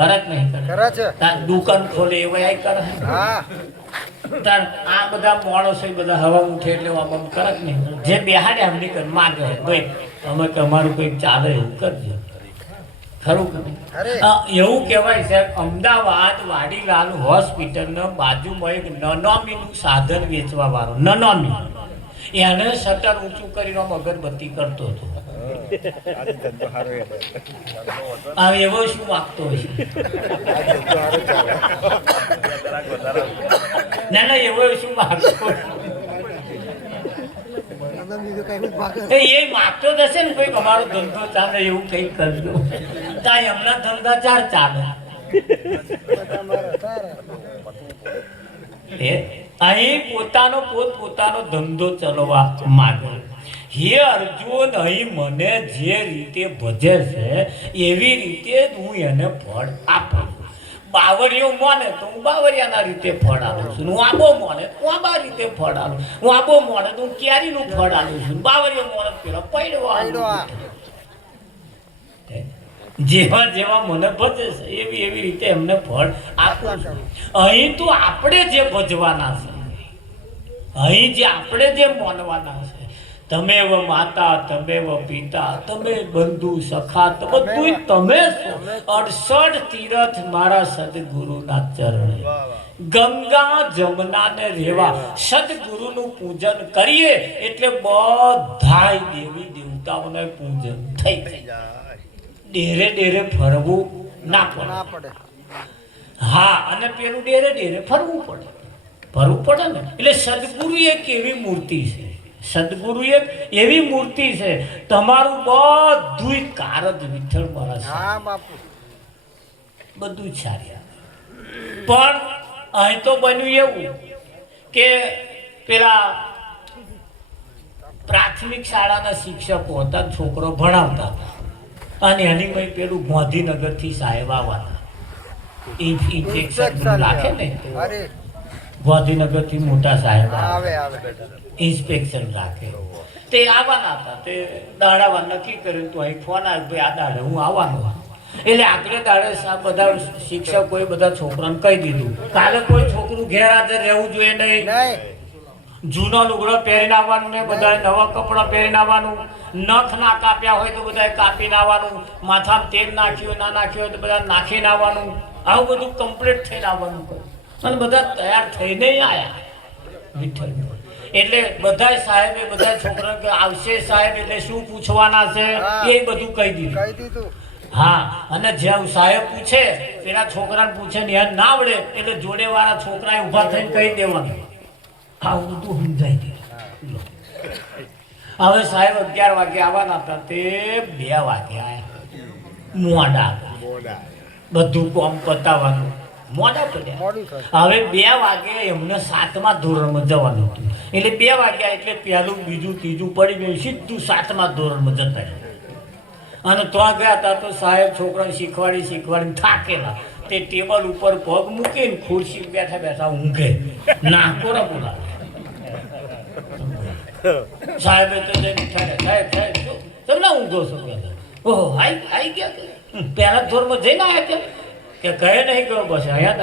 કરત નહીં કરે છે દુકાન ખોલે એવા આય કરે હા તાર આ બધા માણસો બધા હવા ઉઠે એટલે આમ કરત નહીં જે બેહાડે એમ નહીં કર માગે ભાઈ અમે તમારું કંઈક ચાલે એવું કરજો ખરું એવું કહેવાય છે અમદાવાદ વાડીલાલ હોસ્પિટલના બાજુમાં એક નનોમીનું સાધન વેચવા વાળો નનોમી એને શટર ઊંચું કરીને અગરબત્તી કરતો હતો એવો શું માગતો હોય ના ના એવો શું માગતો એ માગતો હશે ને કોઈક અમારો ધંધો ચાલે એવું કઈ કરજો કાંઈ એમના ધંધા ચાર ચાલે અહીં પોતાનો ધંધો ચલાવવા માંગે હે અર્જુન અહીં મને જે રીતે ભજે છે એવી રીતે હું એને ફળ આપું બાવરિયો મોને તો હું બાવરિયાના રીતે ફળ આલું છું હું આંબો મોને તો આંબા રીતે ફળ આલું હું આંબો મોને તો હું કેરીનું ફળ આલું છું બાવરિયો મોને પેલા પૈડો જેવા જેવા મને ભજે છે એવી એવી રીતે એમને ફળ આપું છું અહીં તો આપણે જે ભજવાના છે અહીં જે આપણે જે માનવાના છે તમે વ માતા તમે વ પિતા તમે બંધુ સખા બધું તમે છો 68 તીર્થ મારા સદગુરુના ચરણે ગંગા જમના ને રેવા સદગુરુનું પૂજન કરીએ એટલે બધાય દેવી દેવતાઓને પૂજન થઈ જાય ડેરે ડેરે ફરવું ના પડે હા અને પેલું ડેરે ડેરે ફરવું પડે ને એટલે સદગુરુ એક એવી મૂર્તિ છે સદગુરુ એક એવી મૂર્તિ છે તમારું બધું કારજ વિઠ્ઠલ મારા બધું છાર્યા પણ અહીં તો બન્યું એવું કે પેલા પ્રાથમિક શાળાના શિક્ષકો હતા છોકરો ભણાવતા હતા અને એની મેં પેલું ગાંધીનગરથી સાહેબ આવવાના ઇન્ફેક્શન રાખે ને ગાંધીનગરથી મોટા સાહેબ આવે ઇન્સ્પેક્શન રાખે તે આવવાના હતા તે દાડાવા નક્કી કર્યું તો અહીં ફોન આવ્યો ભાઈ આ દાડે હું આવવાનો એટલે આગલે દાડે બધા શિક્ષકોએ બધા છોકરાને કહી દીધું કાલે કોઈ છોકરું ગેરહાજર રહેવું જોઈએ નહીં જૂનો લુગડો પહેરીને આવવાનું ને બધા નવા કપડાં પહેરીને આવવાનું નખ ના કાપ્યા હોય તો બધા કાપીને આવવાનું માથામાં તેલ નાખ્યું ના નાખ્યું હોય તો બધા નાખીને આવવાનું આવું બધું કમ્પ્લીટ થઈને આવવાનું અને બધા તૈયાર થઈને આવ્યા વિઠ્ઠલ એટલે બધા સાહેબે બધા છોકરાને આવશે સાહેબ એટલે શું પૂછવાના છે એ બધું કહી દીધું હા અને જેમ સાહેબ પૂછે પેલા છોકરાને પૂછે ને ના આવડે એટલે જોડે વાળા છોકરાએ ઊભા થઈને કહી દેવાનું આવું બધું સમજાઈ દીધું હવે સાહેબ 11 વાગે આવવાના હતા તે 2 વાગે આવ્યા મોડા બધું કામ પતાવવાનું મોડા પડ્યા હવે 2 વાગે એમને 7મા ધોરણમાં જવાનું હતું એટલે 2 વાગ્યા એટલે પહેલું બીજું ત્રીજું પડી ગયું સીધું 7મા ધોરણમાં જતા અને ત્યાં ગયા હતા તો સાહેબ છોકરાને શીખવાડીને થાકેલા તે ટેબલ ઉપર પગ મૂકીને ખુરશી બેઠા ઊંઘે નાકોરા બોલા સાહેબે તો સાહેબ તમને ઊંઘો છો ઓહો આઈ ગયા પહેલા ધોરમાં જઈને આવ્યા કે કહે નહીં ગયો બસ અહીંયા જ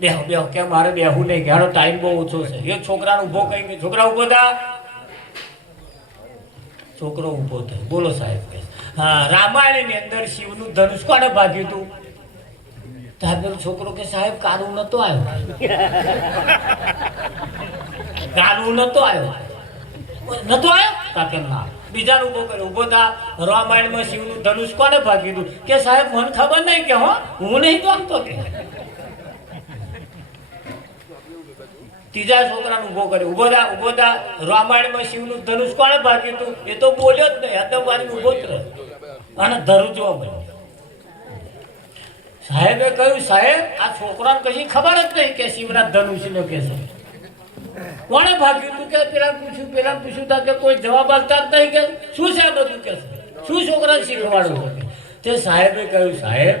આવ્યા બેહો કે મારે બેહું નહીં કે હારો ટાઈમ બહુ ઓછો છે એ છોકરાને ઊભો કહી છોકરા ઊભો થા છોકરો ઊભો થયો બોલો સાહેબ હા રામાયણની અંદર શિવનું ધનુષ કોને ભાગ્યું હતું સાહેબ છોકરો કે સાહેબ કારું નતો આવ્યો કાકે ના બીજાને ઊભો કર્યો ઊભો થા રામાયણમાં શિવનું ધનુષ કોને ભાગ્યું હતું કે સાહેબ મને ખબર નહીં કે હો હું નહીં ગમતો કે ત્રીજા છોકરાને ઊભો કર્યો ઊભો થા રામાયણમાં શિવનું ધનુષ કોને ભાગ્યું હતું એ તો બોલ્યો જ નહીં આ તો મારી ઊભો જ રહ્યો અને ધરું જોવા મળ્યો સાહેબે કહ્યું સાહેબ આ છોકરાને કશી ખબર જ નહીં કે શિવના ધનુષનો કે છે કોણે ભાગ્યું તું કે પેલા પૂછ્યું તા કે કોઈ જવાબ આપતા જ નહીં કે શું છે બધું કે શું છોકરાને શીખવાડવું છે તે સાહેબે કહ્યું સાહેબ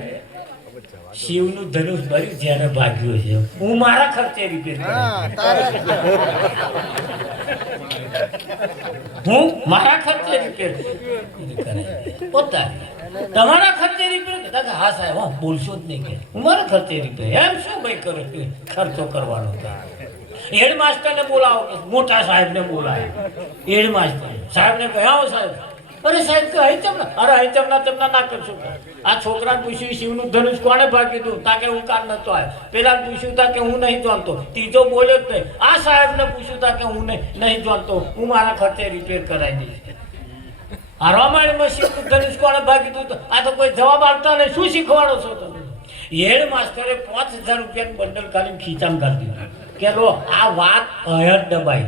શિવનું ધનુષ ભર્યું જ્યારે ભાગ્યું છે હું મારા ખર્ચે રિપેર હું મારા ખર્ચે રિપેર પોતાની તમારા ખર્ચે રિપેર હા સાહેબ હા બોલશો જ નહીં કે હું મારા ખર્ચે રીતે એમ શું ભાઈ કરો ખર્ચો કરવાનો હેડ માસ્ટરને બોલાવો કે મોટા સાહેબને બોલાવે હેડ માસ્ટર સાહેબને કહે આવો સાહેબ અરે સાહેબ કે અહીં તમને અરે અહીં તમને ના કરશું આ છોકરાને પૂછ્યું શિવનું ધનુષ કોણે ભાગી દીધું તાકે હું કાન નતો આવ્યો પેલા પૂછ્યું તા કે હું નહીં જાણતો ત્રીજો બોલ્યો જ નહીં આ સાહેબને પૂછ્યું તા કે હું નહીં જાણતો હું મારા ખર્ચે રિપેર કરાવી દઈશ આ રામાયણમાં શિવનું ધનુષ કોણે ભાગી દીધું આ તો કોઈ જવાબ આપતા નહીં શું શીખવાડો છો તમે હેડ માસ્ટરે 5000 રૂપિયાનું બંડલ કાઢીને ખીચામ કરી દીધું કે લો આ વાત અહર દબાઈ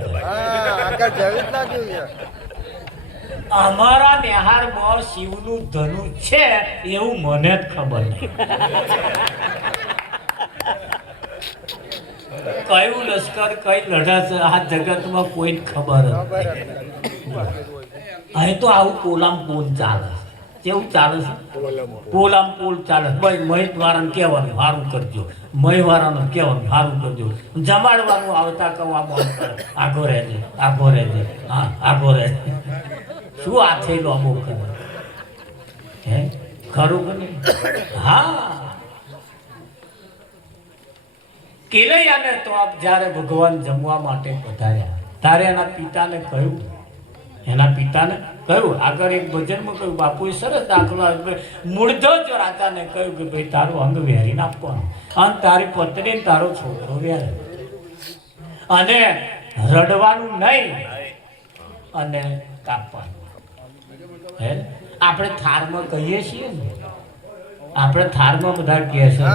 અમારા નેહારમાં શિવનું ધનુષ છે એવું મને જ ખબર નહીં કયું લશ્કર કઈ લડત આ જગતમાં કોઈ ખબર અહીં તો આવું પોલામ પોલ ચાલે કેવું ચાલે છે પોલામ પોલ ચાલે ભાઈ મહિત વાળાને કહેવાનું સારું કરજો મય વાળાને કહેવાનું સારું કરજો જમાડવાનું આવતા કહું આગો રહેજે હા આગો રહેજે શું આ થયેલો અમુક ખબર હે ખરું કે નહીં હા કેલૈયાને તો આપ જ્યારે ભગવાન જમવા માટે પધાર્યા ત્યારે એના પિતાને કહ્યું આગળ એક ભજનમાં કહ્યું બાપુએ સરસ દાખલો આપ્યો મૂળધજ રાજાને કહ્યું કે ભાઈ તારું અંગ વેરીને આપવાનું અને તારી પત્ની તારો છોકરો વેરે અને રડવાનું નહીં અને કાપવાનું હે આપણે થારમાં કહીએ છીએ ને આપણે થારમાં બધા કહે છે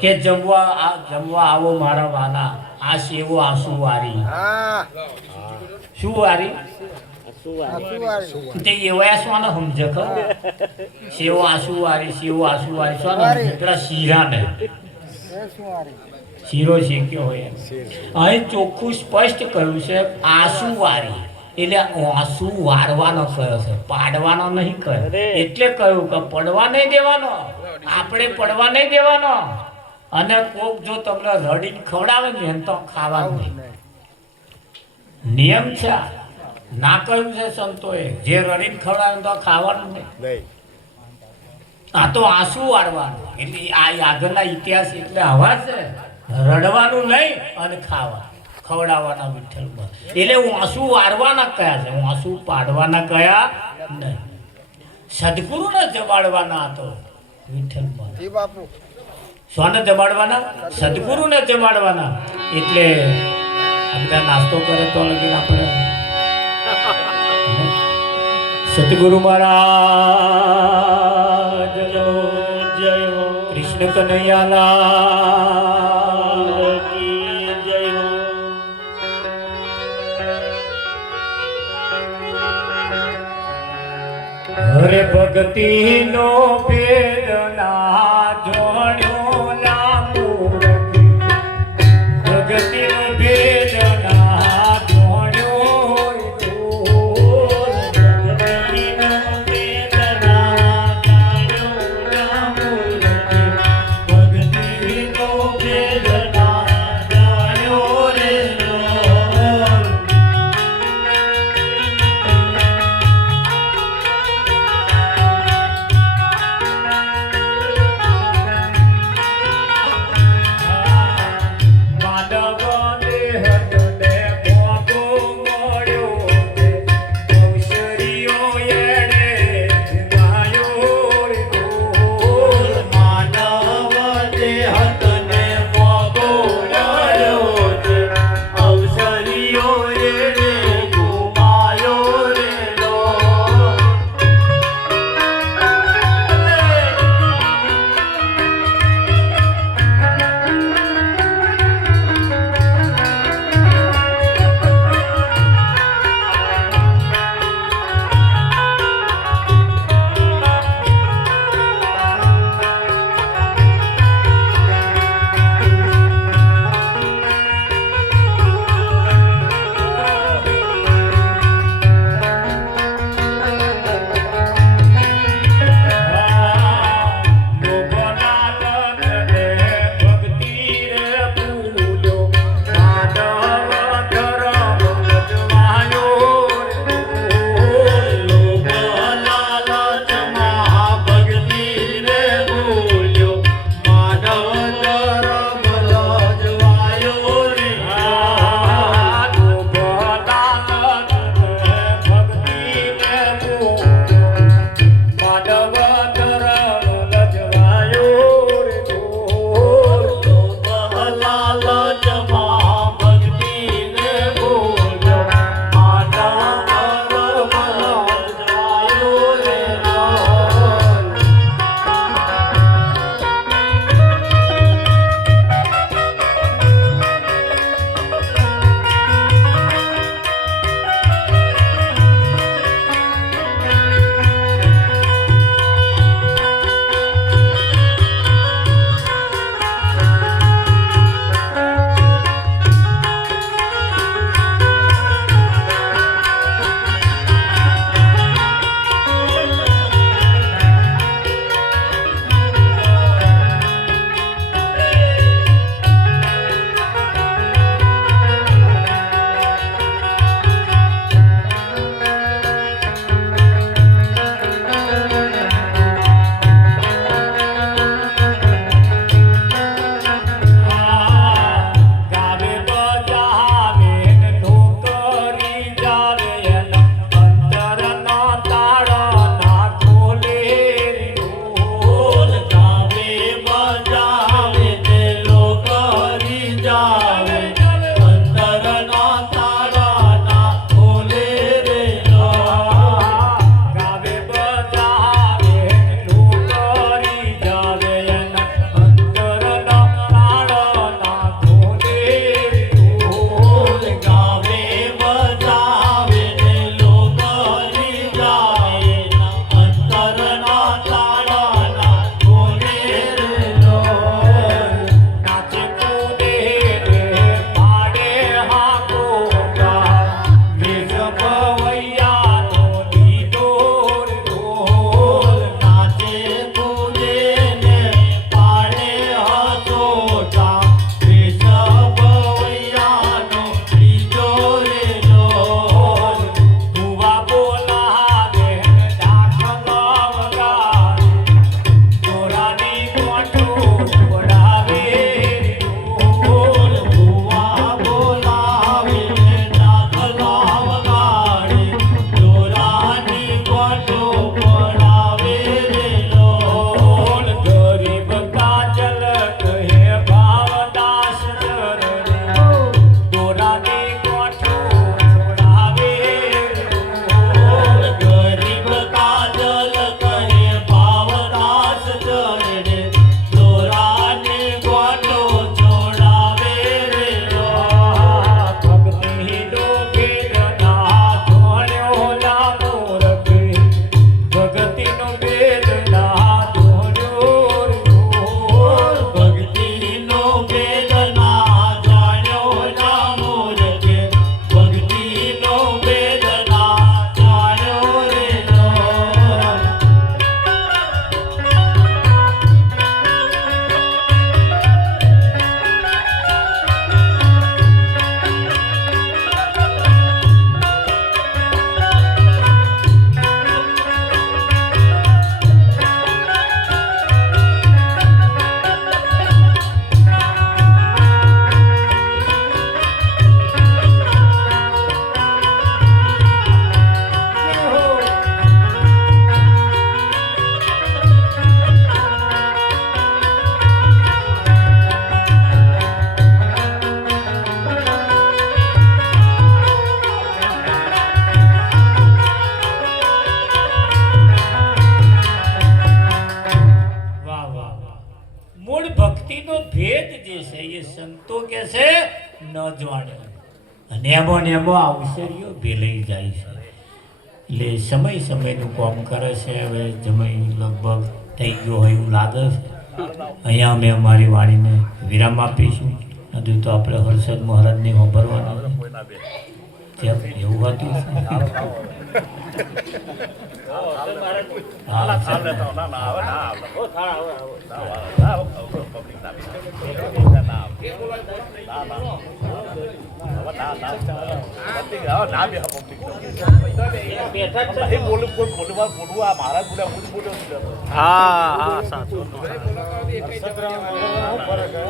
કે જમવા આવો મારા વાલા આ સેવો આસુ વારી શું વારી તે એવા સોને સમજે ખબર સેવો આસુ વારી સોને પેલા શીરાને શીરો શેક્યો હોય અહીં ચોખ્ખું સ્પષ્ટ કહ્યું છે આસુ વારી એટલે આંસુ વારવાનો કયો છે પાડવાનો નહીં કયો એટલે કહ્યું કે પડવા નહીં દેવાનો આપણે પડવા નહીં દેવાનો અને કોક જો તમને રડીને ખવડાવે ને તો ખાવાનું નહીં નિયમ છે ના કહ્યું છે સંતોએ જે રડીને ખવડાવે તો ખાવાનું નહીં આ તો આંસુ વારવાનું એટલે આ આગળના ઇતિહાસ એટલે હવા છે રડવાનું નહીં અને ખવડાવવાના વિઠ્ઠલમાં એટલે હું આંસુ વારવાના કયા છે હું આંસુ પાડવાના કયા નહીં સદગુરુને જમાડવાના હતો વિઠ્ઠલમાં સોને જમાડવાના સદગુરુને જમાડવાના એટલે બધા નાસ્તો કરે તો લગીને આપણે સદગુરુ મહારાજ જય કૃષ્ણ કનૈયાલાલ હરે ભક્તિ નો ભેદ ના જોડ્યો લાંબુ ભક્તિ નો ભેદ ના જોડ્યો ભક્તિ નો ભેદ ના જોડ્યો લાંબુ ભક્તિ નો ભેદ ના જોડ્યો રે મૂળ ભક્તિનો ભેદ જે છે એ સંતો કે છે ન જાણે અને એમાં અવસરીઓ ભેલાઈ જાય છે એટલે સમય સમયનું કામ કરે છે. હવે સમય લગભગ થઈ ગયો હોય એવું લાગે છે. અહીંયા અમે અમારી વાણીને વિરામ આપીશું. હજુ તો આપણે હર્ષદ મહારાજને સાંભળવાના જેમ એવું હતું. હા સાચું